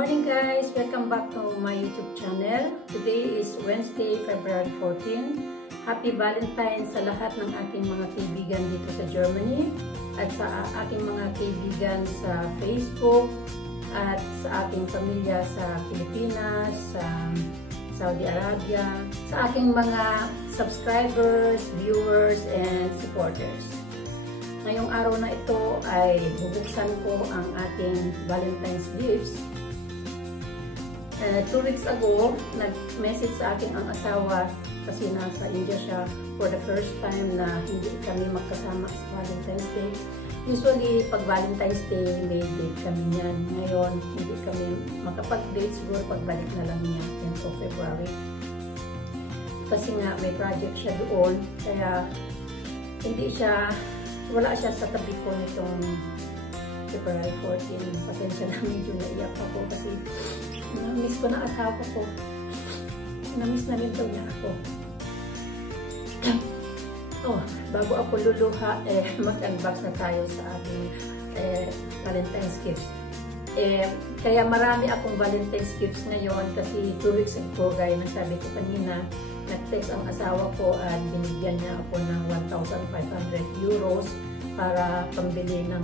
morning guys! Welcome back to my YouTube channel. Today is Wednesday, February 14. Happy Valentine's sa lahat ng ating mga kaibigan dito sa Germany at sa ating mga kaibigan sa Facebook at sa ating pamilya sa Pilipinas, sa Saudi Arabia, sa aking mga subscribers, viewers, and supporters. Ngayong araw na ito ay bubuksan ko ang ating Valentine's gifts. 2 weeks ago, nag-message sa akin ang asawa kasi nasa India siya for the first time na hindi kami magkasama sa Valentine's Day. Usually, pag Valentine's Day, may date kami niyan. Ngayon, hindi kami makapag-date. Siguro pagbalik na lang niya 10th of February. Kasi nga, may project siya doon. Kaya, wala siya sa tabi ko nitong February 14. Pasensya na, medyo naiyak ako kasi na-miss ko na asawa ko. Na-miss na rin daw niya ako. Bago ako luluha, mag-unbox na tayo sa ating Valentine's gifts. Kaya marami akong Valentine's gifts ngayon kasi 2 weeks ago, gaya na sabi ko kanina, nag-text ang asawa ko at binigyan niya ako ng 1,500 euros para pambili ng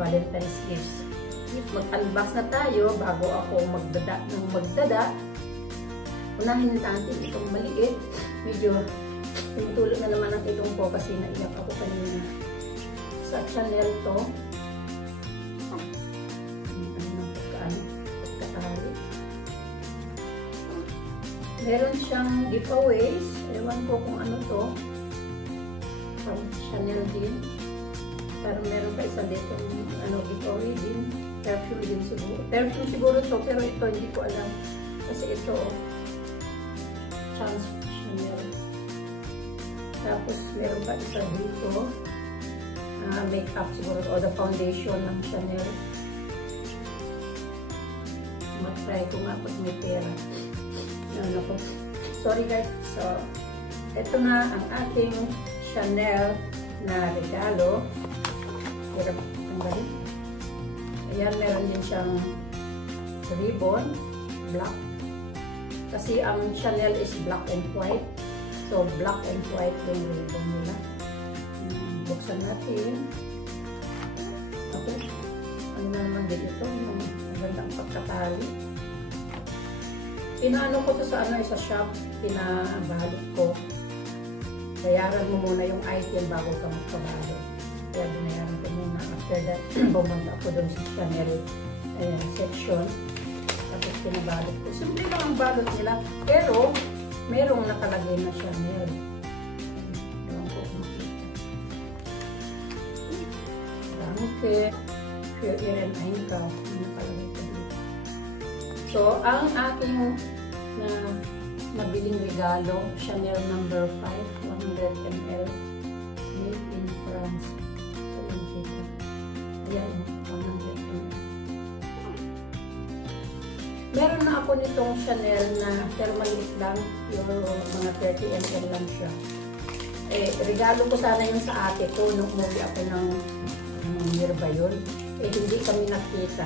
Valentine's gifts. Mag-unbox na tayo bago ako magdada. Unahin natin itong maliit. Medyo tumutulog na naman ang itong ko kasi naiyak ako kanina. Sa channel to. Meron siyang giveaways. Ewan ko kung ano to. From Chanel din. Pero meron pa isang dito giveaway din. Perfume din siguro. Perfume siguro to, pero ito hindi ko alam. Kasi ito, Chance Chanel. Tapos meron pa isa dito. Makeup siguro. O the foundation ng Chanel. Matry ko nga pag may pera. Sorry guys. So, ito na ang ating Chanel na regalo. Hirap tanggalin. Ayan, meron din siyang ribbon, black. Kasi ang Chanel is black and white. So, black and white yung ribbon nila. Buksan natin. Okay. Ano na naman din ito? Magandang pagkatali. Pinaano ko to sa shop. Pinabalot ko. Bayaran mo muna yung item bago ka magpabalot. Kaya binayaran ko muna. After that, bumunta ako doon sa Chanel section. Tapos pinabalot ko. Simple lang ang balot nila. Pero, merong nakalagay na Chanel. Ewan ko kung makita. Danke für Ihren Einkauf. Nakalagay ko dito. So, ang aking nabiling regalo, Chanel No. 5, 100 ml. Made in France. Ayan, 100 ml. Meron na ako nitong Chanel na pero maliit lang. Yung mga 30 ml lang siya. Regalo ko sana yun sa ate ko nung umuwi ako ng year ba yun. Hindi kami nakita.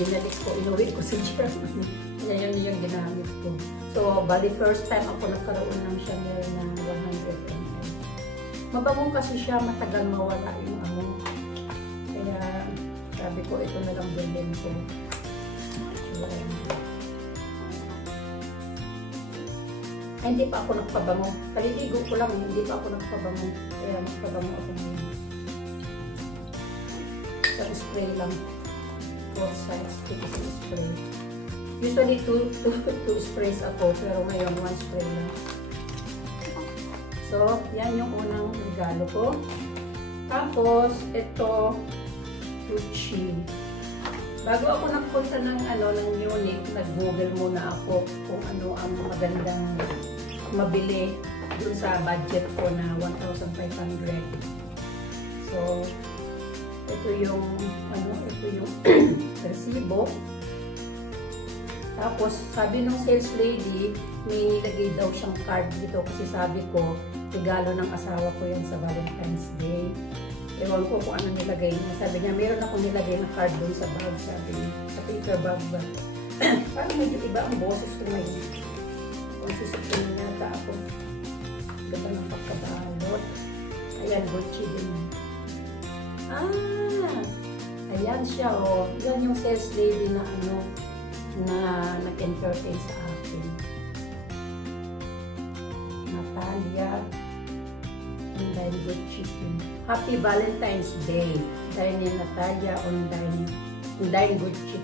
Binalik ko, inuwi ko sa Germany. Ngayon yung ginamit ko. So, bali first time ako nagkaroon ng Chanel na 100 ml. Mabango kasi siya, matagal mawala yung amo. Kaya, sabi ko, ito na lang bilhin ko. Hindi pa ako nagpabango. Kaliligo ko lang, hindi pa ako nagpabango. Kaya magpabango ako ngayon. Sa spray lang. 4 sides, tigas spray. Usually, 2 sprays ako, pero ngayon 1 spray lang. So, yan yung unang regalo ko. Tapos, ito, Gucci. Bago ako nagpunta ng Munich, nag-google muna ako kung ano ang magandang mabili dun sa budget ko na 1,500. So, ito yung resibo. Tapos, sabi ng sales lady, may nilagay daw siyang card dito kasi sabi ko, regalo ng asawa ko yan sa Valentine's Day. Ewan ko kung ano nilagay niya. Sabi niya, meron akong nilagay na card doon sa bag. Sabi niya, sa paper bag ba. Parang medyo iba ang boses ko ngayon. Kung sisipin niya ta ako. Ganda ng pagkabalot. Ayan, Gucci din. Ayan siya, oh. Yan yung sales lady na ano, na nag-entertain sa akin. Natalia. Undyne Gucci. Happy Valentine's Day. Dahil ni Natalia Undyne Gucci.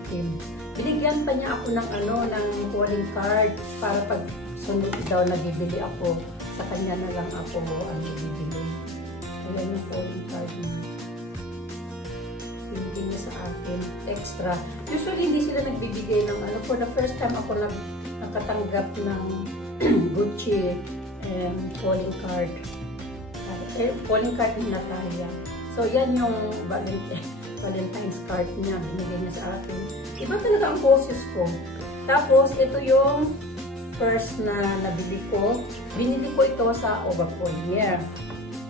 Binigyan pa niya ako ng ano, ng calling card para pag sunod daw nabibili ako. Sa kanya na lang ako ang bibili. Ayan yung calling card niya. Binigyan niya sa akin. Extra. Usually hindi sila nagbibigay ng ano. For the first time ako nakatanggap ng Gucci calling card. Calling card ni Natalia. So, yan yung Valentine's card niya. Binigay niya sa akin. Iba talaga ang boses ko. Tapos, ito yung first na nabili ko. Binili ko ito sa Oberpollier.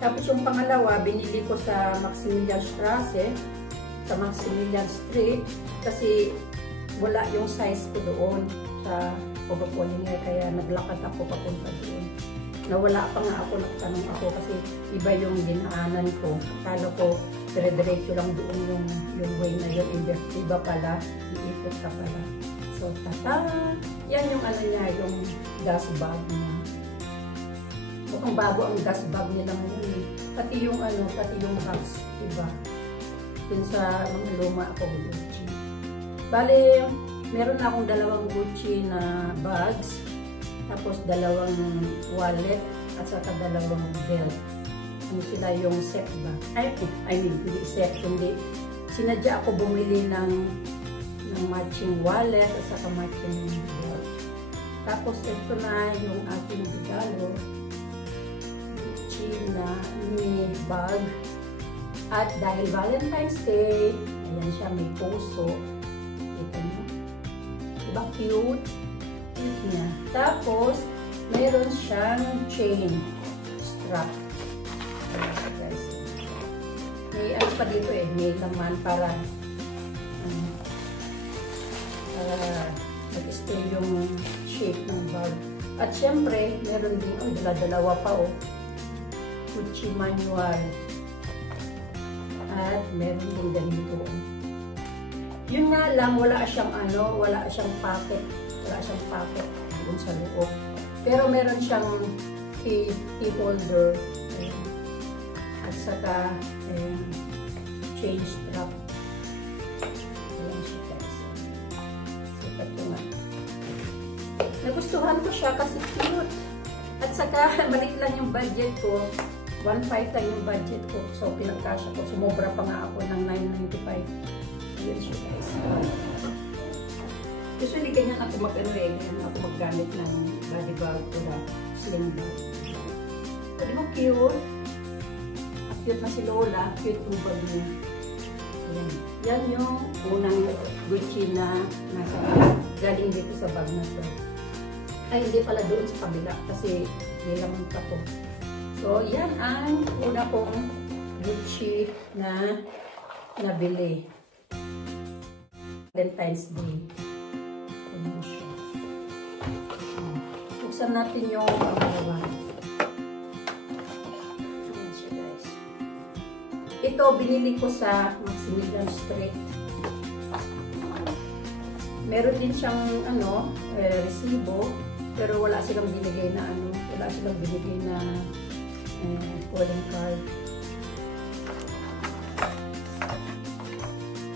Tapos, yung pangalawa, binili ko sa Maximilian Strasse, sa Maximilian Street. Kasi, wala yung size ko doon sa Oberpollier. Kaya, naglakad ako papunta doon. Nawala pa nga ako, nagtanong ako kasi iba yung dinaanan ko. Akala ko, dire-diretso lang doon yung way na yun. Iba pala, iikot ka pala. So, tata! Yan yung ano niya, yung gas bag niya. Mukhang bago ang gas bag niya lang yun. Pati yung ano, pati yung box, iba. Dun sa mga luma ako Gucci. Bale, meron na akong dalawang Gucci na bags. Tapos dalawang wallet at saka dalawang belt. Ano sila yung set ba? I mean, hindi set, kundi sinadya ako bumili ng matching wallet at saka matching belt. Tapos ito na yung ating regalo. Gucci na mini bag. At dahil Valentine's Day, ayan siya, may puso. Ito nyo. Diba cute? Niya. Tapos, mayroon siyang chain strap. Ayan, guys. May ano pa dito eh, may laman para mag-stay yung shape ng bag. At syempre, meron din, dalawa pa oh. Gucci manual. At meron din ganito. Yun nga lang, wala siyang pocket. Wala siyang pocket doon sa loob. Pero meron siyang key holder. At saka chain strap. Ayan siya guys. Sikat ko nga. Nagustuhan ko siya kasi cute. At saka maliit lang yung budget ko. 1.5 lang yung budget ko. So pinagkasya ko. Sumobra pa nga ako ng 9.95. Ayan siya guys. Usually, ganyan ako ganyan ako maggamit ng body bag o sling bag. So, di ba cute? Cute na si Lola, cute yung bag niya. Ayan. Yan yung unang Gucci na nasa galing dito sa bag na to. Ay, hindi pala doon sa kabila kasi nilaman pa to. So, yan ang una kong Gucci na nabili. Valentine's Day. Buksan natin yung pangalawa. Ayan siya guys. Ito binili ko sa Maximilian Street. Meron din siyang resibo, pero wala silang binigay na calling card.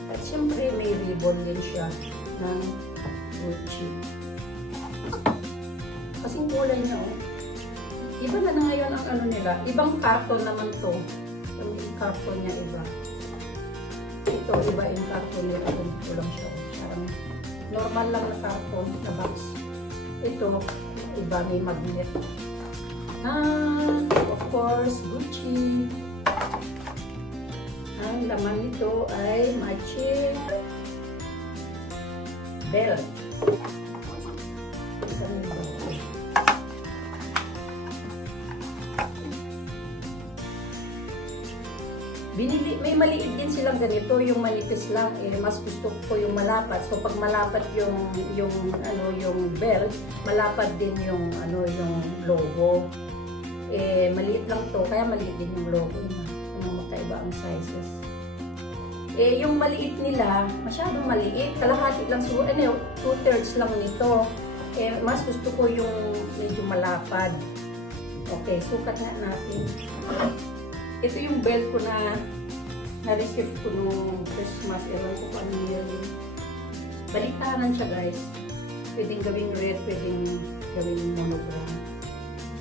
At siyempre may ribbon din siya ng Gucci. Kasing kulay niya, oh. Iba na ngayon ang ano nila. Ibang karton naman to. Yung karton niya iba. Ito, iba yung karton niya. Ito lang siya. Parang normal lang na karton na box. Ito, iba, may magnet. Of course, Gucci. Ang laman nito ay matching belt. may maliit din silang ganito, yung manipis lang, mas gusto ko yung malapad. So pag malapad yung belt, malapad din yung logo. Maliit lang to, kaya maliit din yung logo niya. Magkaiba ang sizes. Yung maliit nila, masyadong maliit, kalahati lang siguro, 2/3 lang nito. Mas gusto ko yung medyo malapad. Okay, sukat nga natin. Ito yung belt ko na-receive ko nung Christmas. Ewan ko kung ano yun. Baliktaran siya, guys. Pwedeng gawing red, pwedeng gawing monogram.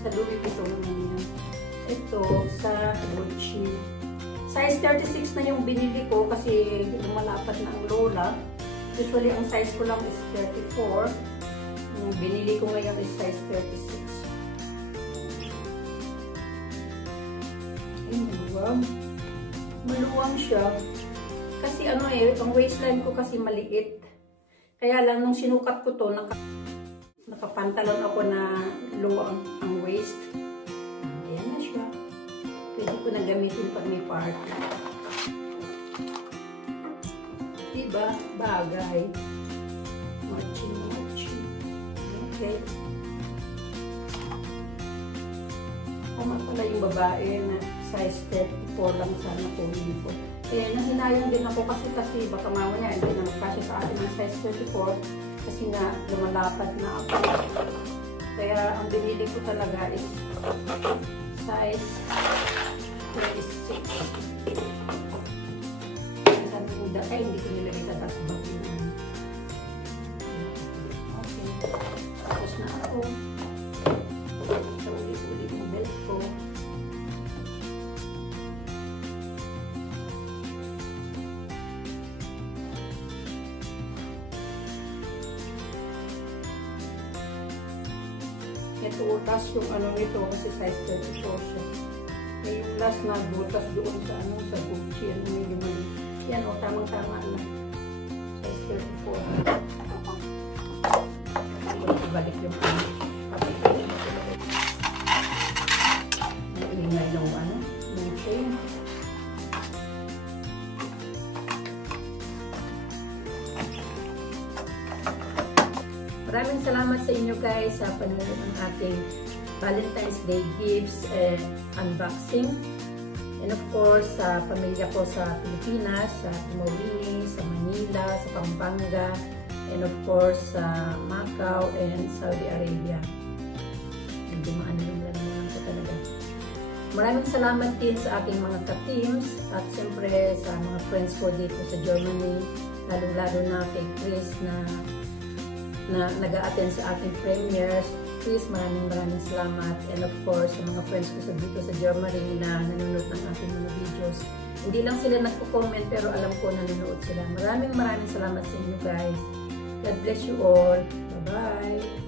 Sa Louis Vuitton naman yan. Ito, sa Gucci. Size 36 na yung binili ko kasi lumalapat na ang Lola. Usually, ang size ko lang is 34. Yung binili ko ngayon is size 36. Maluwang siya. Kasi ang waistline ko kasi maliit. Kaya lang nung sinukat ko to, nakapantalon ako na luwang ang waist. Ayan na siya. Pwede ko na gamitin pag may party. Diba? Bagay. Matching. Okay. Tama pala yung babae na size 34 lang sana kunin ko. Nahinayang din ako kasi baka mamaya hindi na magkasya sa akin ng size 34 kasi nga lumalapad na ako. Kaya ang binili ko talaga is size 36. Sabi ko, hindi ko nilagay sa taas bag yun. Okay. Tapos na ako. Sa ulit-ulit yung belt ko. Ito utas yung nito kasi size 34 siya. Yung last na butas doon sa Gucci, medyo mali. Yan tamang-tama na. Size 34. Balik yung ingay ng chain. Maraming salamat sa inyo guys sa panonood ng ating Valentine's Day gifts and unboxing. And of course, sa pamilya ko sa Pilipinas, sa Maurini, sa Manila, sa Pampanga, and of course, sa Macau and Saudi Arabia. Medyo maanong lang ko talaga. Maraming salamat din sa aking mga ka-teams at siyempre sa mga friends ko dito sa Germany, lalong-lalo na kay Chris na nag-a-attend sa ating premieres. Chris, maraming salamat. And of course, sa mga friends ko dito sa Germany na nanonood ng ating mga videos. Hindi lang sila nagko-comment pero alam ko nanonood sila. Maraming salamat sa inyo guys. God bless you all. Bye-bye.